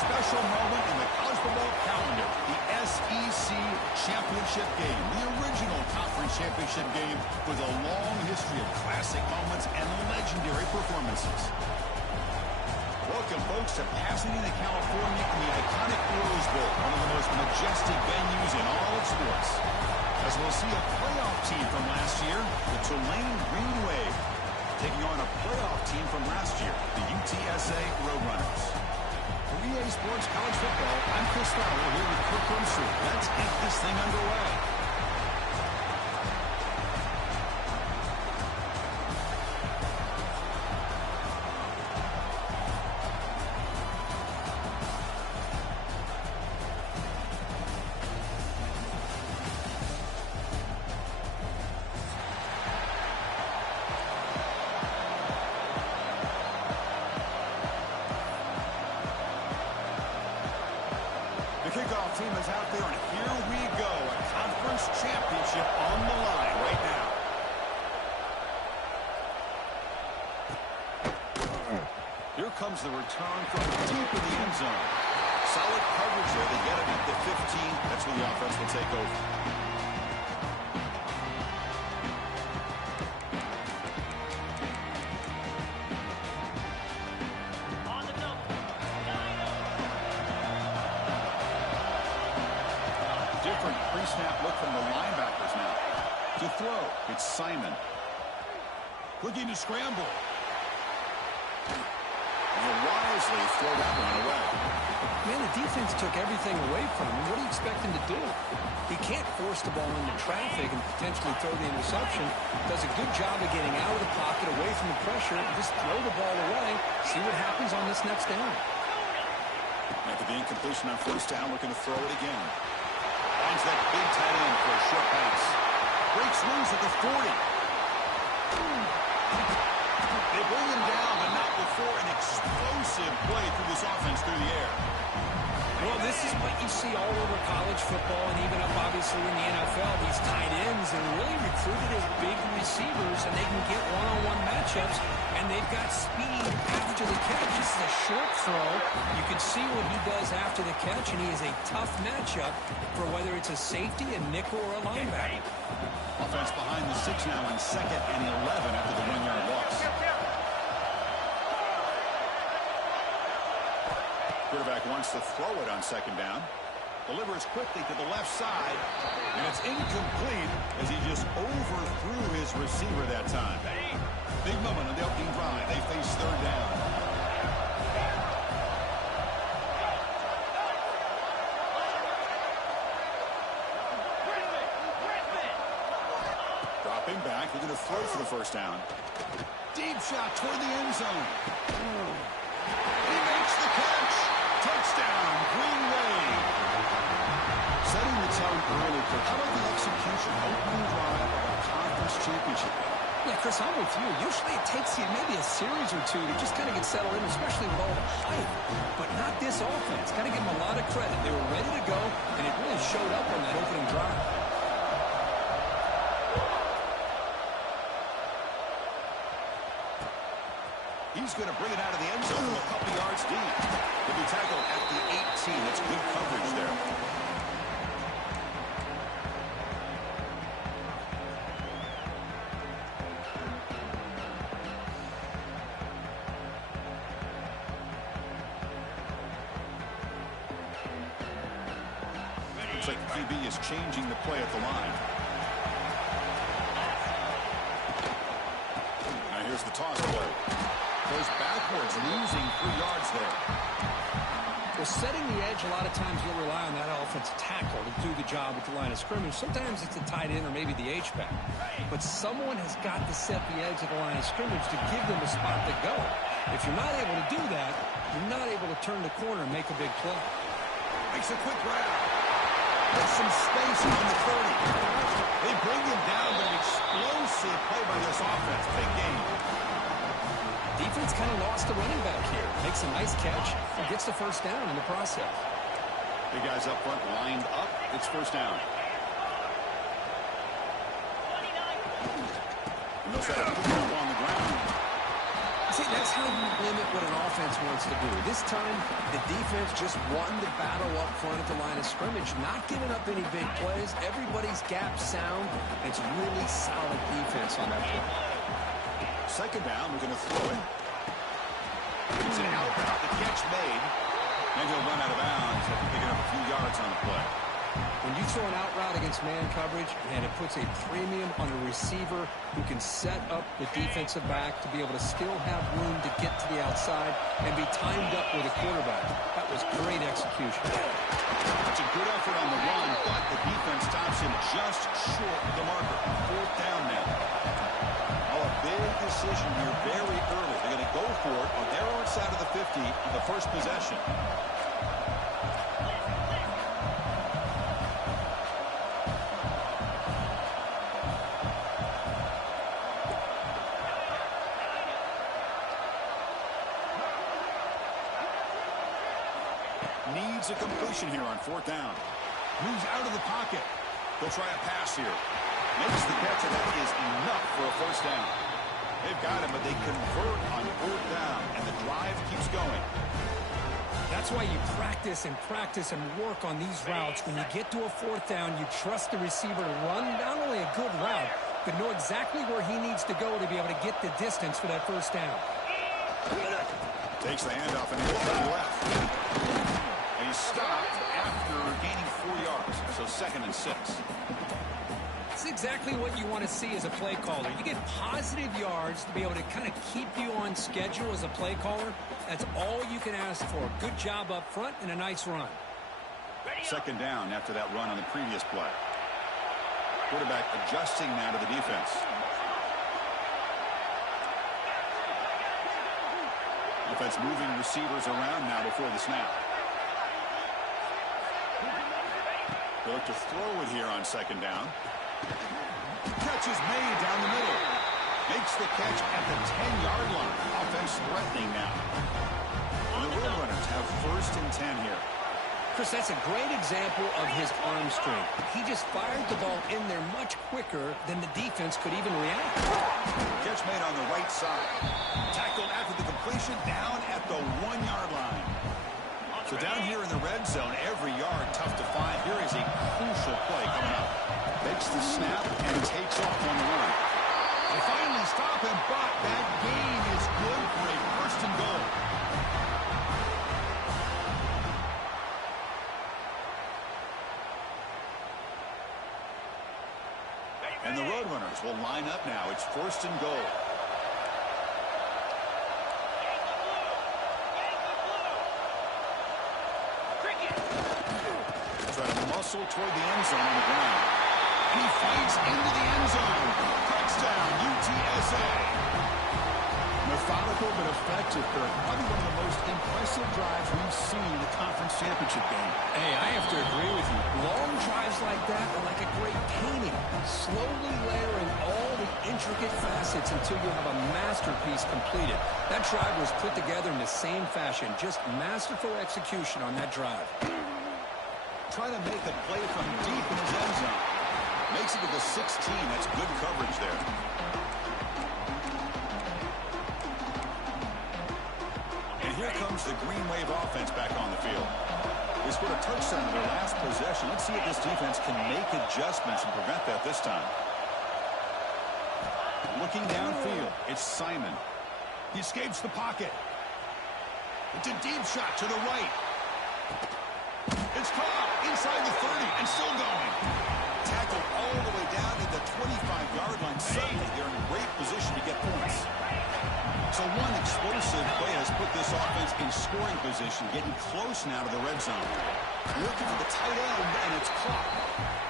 special moment in the college football calendar, the SEC championship game, the original conference championship game with a long history of classic moments and legendary performances. Welcome, folks, to Pasadena, California in the iconic Rose Bowl, one of the most majestic venues in all of sports. As we'll see a playoff team from last year, the Tulane Green Wave, taking on a playoff team from last year, the UTSA Roadrunners. For EA Sports College Football, I'm Chris Fowler here with Kirk Rumsrud. Let's get this thing underway. The kickoff team is out there, and here we go. A conference championship on the line right now. Here comes the return from deep in the end zone. Solid coverage there. They get it at the 15. That's where the offense will take over. Different pre-snap look from the linebackers now. To throw, it's Simon. Looking to scramble. And wisely throw that one away. Man, the defense took everything away from him. What do you expect him to do? He can't force the ball into traffic and potentially throw the interception. Does a good job of getting out of the pocket, away from the pressure, and just throw the ball away. See what happens on this next down. After the incompletion on first down, looking to throw it again. Finds that big tight end for a short pass. Breaks loose at the 40. They bring him down, but not before an explosive play through this offense through the air. Well, this is what you see all over college football and even up, obviously, in the NFL. These tight ends are really recruited as big receivers, and they can get one-on-one matchups, and they've got speed after the catch. This is a short throw. You can see what he does after the catch, and he is a tough matchup for whether it's a safety, a nickel, or a linebacker. Offense behind the 6 now on 2nd and 11 after the 1-yard loss. Quarterback wants to throw it on 2nd down. Delivers quickly to the left side, and it's incomplete as he just overthrew his receiver that time. Big moment on the opening drive. They face 3rd down. Dropping back, they're going to throw for the 1st down. Deep shot toward the end zone. He makes the catch. Touchdown, Green Wave. Setting the tone early, but how about the execution? Opening drive of a conference championship. Yeah, Chris, I'm with you. Usually it takes you maybe a series or two to just kind of get settled in, especially with all the hype. But not this offense. Got to give them a lot of credit. They were ready to go, and it really showed up on that opening drive. He's going to bring it out of the end zone from a couple yards deep. He'll be tackled at the 18. That's good coverage there. Looks like the QB is changing the play at the line. Now here's the toss play. Goes backwards, losing 3 yards there. Well, setting the edge, a lot of times you'll rely on that offensive tackle to do the job at the line of scrimmage. Sometimes it's a tight end or maybe the H-back. But someone has got to set the edge of the line of scrimmage to give them a spot to go. If you're not able to do that, you're not able to turn the corner and make a big play. Makes a quick grab. There's some space on the 30. They bring him down, but an explosive play by this offense. Big game. Defense kind of lost the running back here. Makes a nice catch and gets the 1st down in the process. Big guys up front lined up. It's 1st down. And they'll set a put on the ground. See, that's how you limit what an offense wants to do. This time, the defense just won the battle up front at the line of scrimmage, not giving up any big plays. Everybody's gap sound. It's really solid defense on that play. Second down, we're going to throw it. It's an out route. The catch made. And he'll run out of bounds after picking up a few yards on the play. When you throw an out route against man coverage, and it puts a premium on a receiver who can set up the defensive back to be able to still have room to get to the outside and be timed up with a quarterback. That was great execution. It's a good effort on the run, but the defense stops him just short of the marker. Fourth down now. Oh, a big decision here very early. They're going to go for it on their own side of the 50 on the first possession. Needs a completion here on fourth down. Moves out of the pocket. They'll try a pass here. Makes the catch, and that is enough for a first down. They've got him, but they convert on fourth down, and the drive keeps going. That's why you practice and work on these routes. When you get to a fourth down, you trust the receiver to run not only a good route, but know exactly where he needs to go to be able to get the distance for that first down. Takes the handoff and he looks to the left. And he's stopped after gaining 4 yards. So 2nd and 6. That's exactly what you want to see as a play caller. You get positive yards to be able to kind of keep you on schedule as a play caller. That's all you can ask for. Good job up front and a nice run. Second down after that run on the previous play. Quarterback adjusting now to the defense. Offense moving receivers around now before the snap. They look to throw it here on second down. Catch is made down the middle. Makes the catch at the 10-yard line. Offense threatening now. And the Roadrunners have 1st and 10 here. Chris, that's a great example of his arm strength. He just fired the ball in there much quicker than the defense could even react. Catch made on the right side. Tackled after the completion down at the 1-yard line. So down here in the red zone, every yard tough to find. Here is a crucial play coming up. Makes the snap and takes off on the run. They finally stop him, but that gain is good for a 1st and goal. And the Roadrunners will line up now. It's 1st and goal. Trying to muscle toward the end zone on the ground. And he fights into the end zone. Touchdown, UTSA. Methodical but effective, Kirk. Probably one of the most impressive drives we've seen in the conference championship game. Hey, I have to agree with you. Long drives like that are like a great painting. Slowly layering all the intricate facets until you have a masterpiece completed. That drive was put together in the same fashion. Just masterful execution on that drive. Trying to make a play from deep in his end zone. Makes it to the 16. That's good coverage there. And here comes the Green Wave offense back on the field. They scored a touchdown in their last possession. Let's see if this defense can make adjustments and prevent that this time. Looking downfield, it's Simon. He escapes the pocket. It's a deep shot to the right. It's caught inside the 30 and still going. Tackled all the way down to the 25-yard line. Suddenly, they're in great position to get points. So one explosive play has put this offense in scoring position, getting close now to the red zone. Looking for the tight end, and it's caught.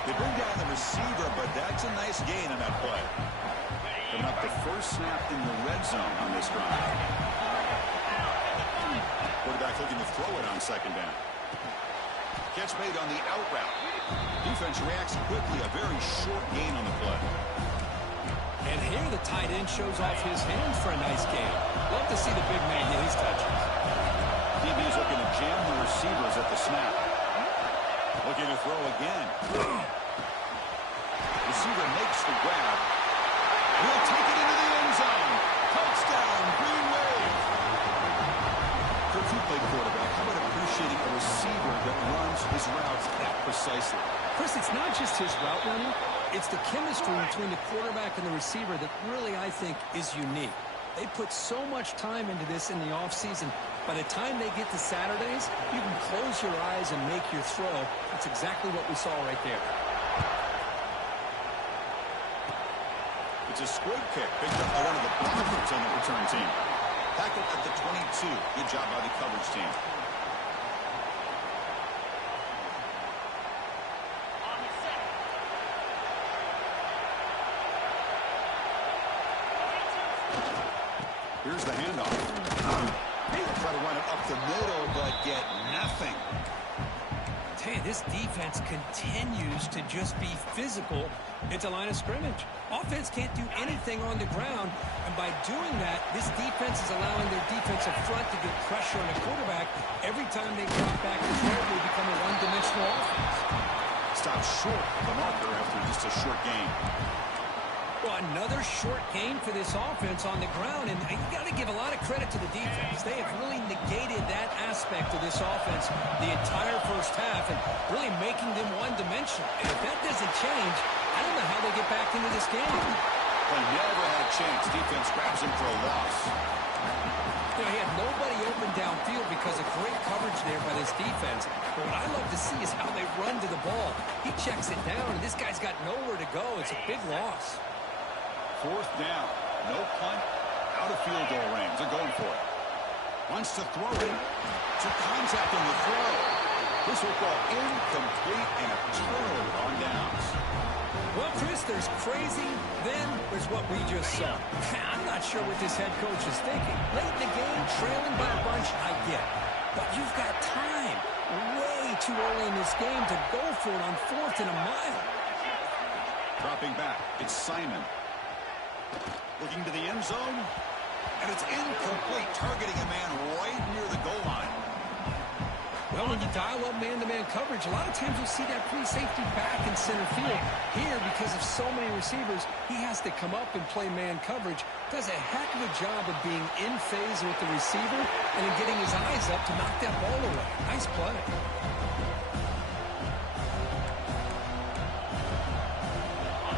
They bring down the receiver, but that's a nice gain on that play. Coming up the first snap in the red zone on this drive. Quarterback looking to throw it on second down. Catch made on the out route. Defense reacts quickly. A very short gain on the play. And here the tight end shows off his hands for a nice gain. Love to see the big man get his touches. DB is looking to jam the receivers at the snap. Looking to throw again. Receiver makes the grab. He'll take it into the end zone. Touchdown, Green Wave. precisely. Chris, it's not just his route running. It's the chemistry between the quarterback and the receiver that really, I think, is unique. They put so much time into this in the offseason. By the time they get to Saturdays, you can close your eyes and make your throw. That's exactly what we saw right there. It's a squib kick picked up by one of the blockers on the return team. Tackled at the 22. Good job by the coverage team. Here's the handoff. They'll try to run it up the middle, but get nothing. I tell you, this defense continues to just be physical at the line of scrimmage. Offense can't do anything on the ground, and by doing that, this defense is allowing their defensive front to get pressure on the quarterback. Every time they drop back to throw, they become a one-dimensional offense. Stops short of the marker after just a short gain. Well, another short gain for this offense on the ground, and you got to give a lot of credit to the defense. They have really negated that aspect of this offense the entire first half and really making them one-dimensional. And if that doesn't change, I don't know how they get back into this game. They never had a chance. Defense grabs him for a loss. You know, he had nobody open downfield because of great coverage there by this defense. But what I love to see is how they run to the ball. He checks it down, and this guy's got nowhere to go. It's a big loss. Fourth down. No punt. Out of field goal range. They're going for it. Wants to throw it. To contact on the throw. This will go incomplete and a turnover on downs. Well, Chris, there's crazy, then there's what we just saw. I'm not sure what this head coach is thinking. Late in the game, trailing by a bunch, I get it. But you've got time, way too early in this game to go for it on 4th and a mile. Dropping back, it's Simon. Looking to the end zone, and it's incomplete, targeting a man right near the goal line. Well, when you dial up man-to-man coverage, a lot of times you'll see that free safety back in center field. Here, because of so many receivers, he has to come up and play man coverage. Does a heck of a job of being in phase with the receiver and then getting his eyes up to knock that ball away. Nice play.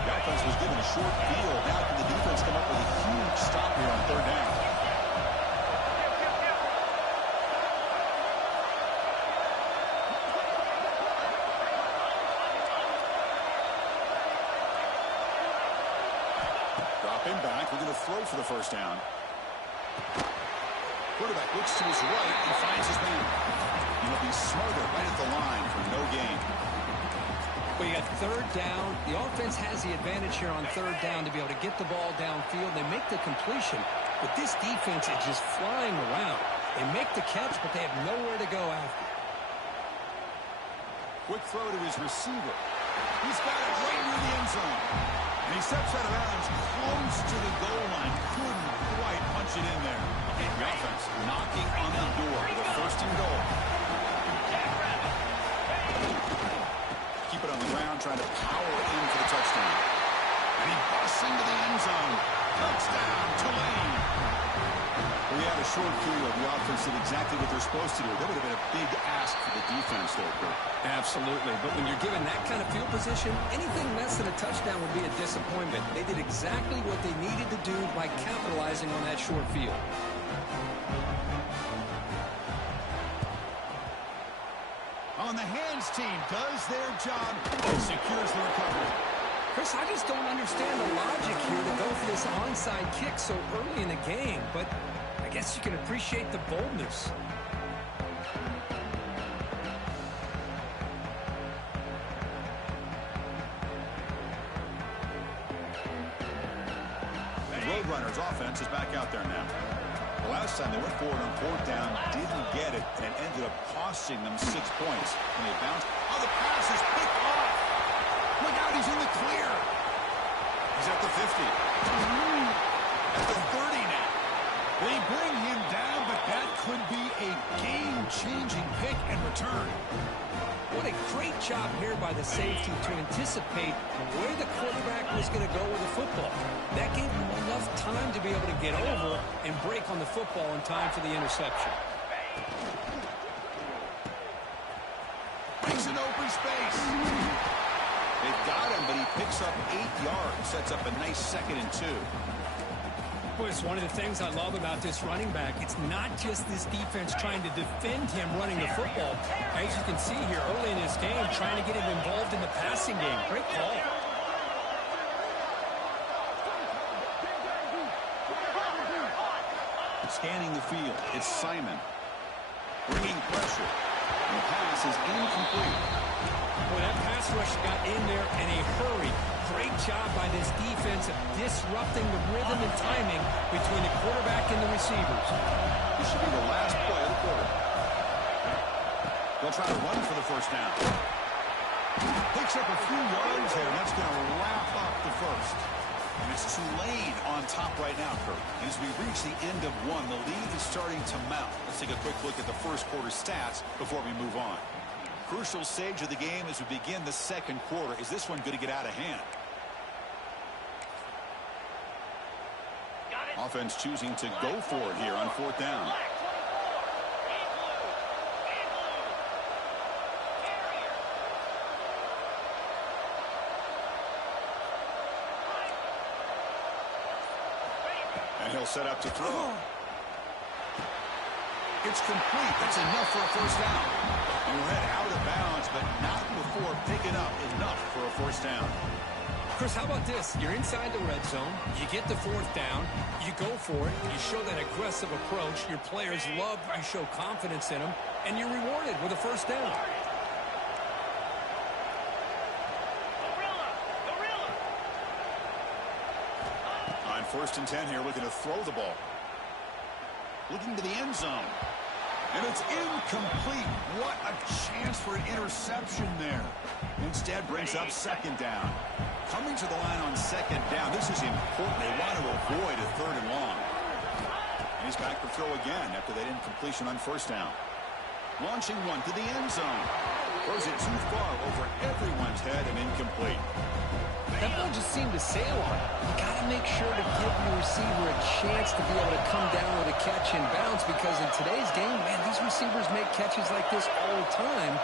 The offense was given a short field. Now can the defense come up with a huge stop here on 3rd down? Dropping back. We're going to throw for the 1st down. Quarterback looks to his right and finds his man. He'll be smarter right at the line for no gain. Well, you got 3rd down. The offense has the advantage here on 3rd down to be able to get the ball downfield. They make the completion, but this defense is just flying around. They make the catch, but they have nowhere to go after. Quick throw to his receiver. He's got it right near the end zone. And he steps out of bounds close to the goal line. Couldn't quite punch it in there. The offense knocking on the door with a 1st and goal. Keep it on the ground, trying to power in for the touchdown. And he busts into the end zone. Touchdown, Tulane. We had a short period. The offense did exactly what they're supposed to do. That would have been a big ask for the defense there, Kurt. Absolutely. But when you're given that kind of field position, anything less than a touchdown would be a disappointment. They did exactly what they needed to do by capitalizing on that short field. On the hands team does their job and secures the recovery. Chris, I just don't understand the logic here to go for this onside kick so early in the game, but I guess you can appreciate the boldness. The Roadrunners offense is back out there now. The last time they went forward on 4th down, didn't get it, and it ended up costing them 6 points. When they bounced, the pass is picked off. Look out, he's in the clear. He's at the 50. At the 30 now. They bring him down, but that could be a game-changing pick and return. What a great job here by the safety to anticipate where the quarterback was going to go with the football. That gave him enough time to be able to get over and break on the football in time for the interception. Makes an open space. They've got him, but he picks up 8 yards. Sets up a nice 2nd and 2. Boy, it's one of the things I love about this running back. It's not just this defense trying to defend him running the football. As you can see here early in this game, trying to get him involved in the passing game. Great call. Scanning the field, it's Simon. Bringing pressure. And the pass is incomplete. Boy, that pass rush got in there in a hurry. Great job by this defense of disrupting the rhythm and timing between the quarterback and the receivers. This should be the last play of the quarter. They'll try to run for the first down. Picks up a few yards there, and that's going to wrap up the first. And it's Tulane on top right now, Kurt. And as we reach the end of one, the lead is starting to mount. Let's take a quick look at the first quarter stats before we move on. Crucial stage of the game as we begin the second quarter. Is this one going to get out of hand? Offense choosing to go for it here on 4th down. And he'll set up to throw. It's complete. That's enough for a first down. And we're head out of bounds, but not before picking up enough for a first down. Chris, how about this? You're inside the red zone. You get the 4th down. You go for it. You show that aggressive approach. Your players love you show confidence in them. And you're rewarded with a first down. On 1st and 10 here, looking to throw the ball. Looking to the end zone. And it's incomplete. What a chance for an interception there. Instead brings up 2nd down. Coming to the line on 2nd down. This is important. They want to avoid a 3rd and long. And he's back to throw again after that incompletion on 1st down. Launching one to the end zone. Throws it too far over everyone's head and incomplete. That ball just seemed to sail on it. You got to make sure to give your receiver a chance to be able to come down with a catch and bounce, because in today's game, man, these receivers make catches like this all the time.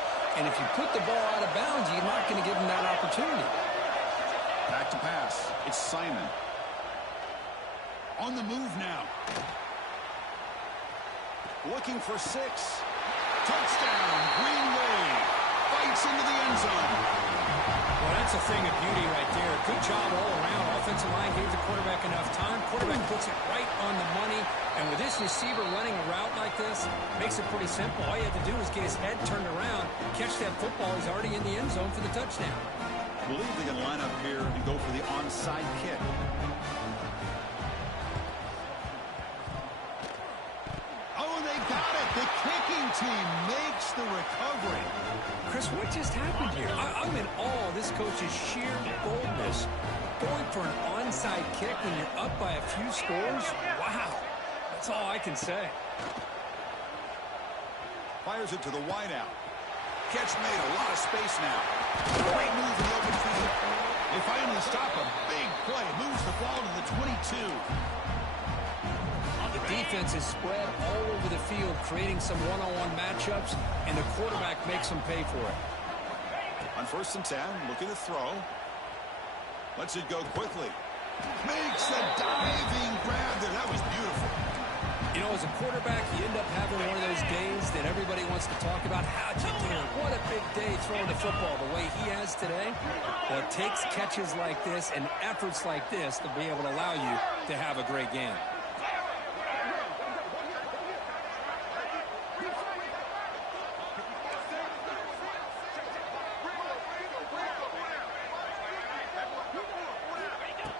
And if you put the ball out of bounds, you're not going to give them that opportunity. Back to pass. It's Simon. On the move now. Looking for 6. Touchdown, Green Wave. Fights into the end zone. Well, that's a thing of beauty right there. Good job all around. Offensive line gave the quarterback enough time. Quarterback puts it right on the money. And with this receiver running a route like this, makes it pretty simple. All you have to do is get his head turned around, catch that football. He's already in the end zone for the touchdown. I believe they're going to line up here and go for the onside kick. Oh, they got it. The kicking team makes the recovery. Chris, what just happened here? I'm in awe of this coach's sheer boldness. Going for an onside kick when you're up by a few scores? Wow. That's all I can say. Fires it to the wideout. Catch made. A lot of space now. Great move in the open field. They finally stop a big play. Moves the ball to the 22. The defense is spread all over the field, creating some one-on-one matchups, and the quarterback makes them pay for it. On 1st and 10, looking to throw. Lets it go quickly. Makes the diving grab there. That was beautiful. You know, as a quarterback, you end up having one of those days that everybody wants to talk about. How'd you do it? What a big day throwing the football the way he has today. Well, it takes catches like this and efforts like this to be able to allow you to have a great game.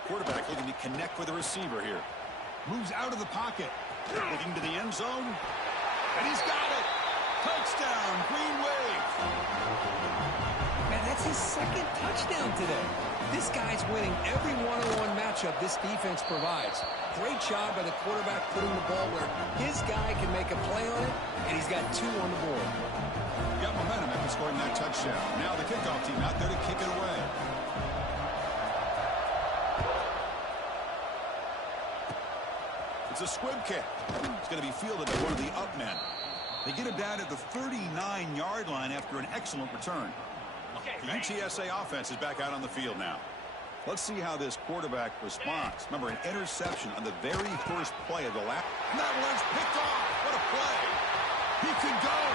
Quarterback looking to connect with the receiver here. Moves out of the pocket. Looking to the end zone. And he's got it. Touchdown, Green Wave. Man, that's his 2nd touchdown today. This guy's winning every one-on-one matchup this defense provides. Great job by the quarterback putting the ball where his guy can make a play on it, and he's got 2 on the board. Got momentum after scoring that touchdown. Now the kickoff team out there to kick it away. It's a squib kick. It's going to be fielded by one of the up men. They get it down at the 39-yard line after an excellent return. The UTSA offense is back out on the field now. Let's see how this quarterback responds. Remember, an interception on the very first play of the last. That one's picked off. What a play. He could go.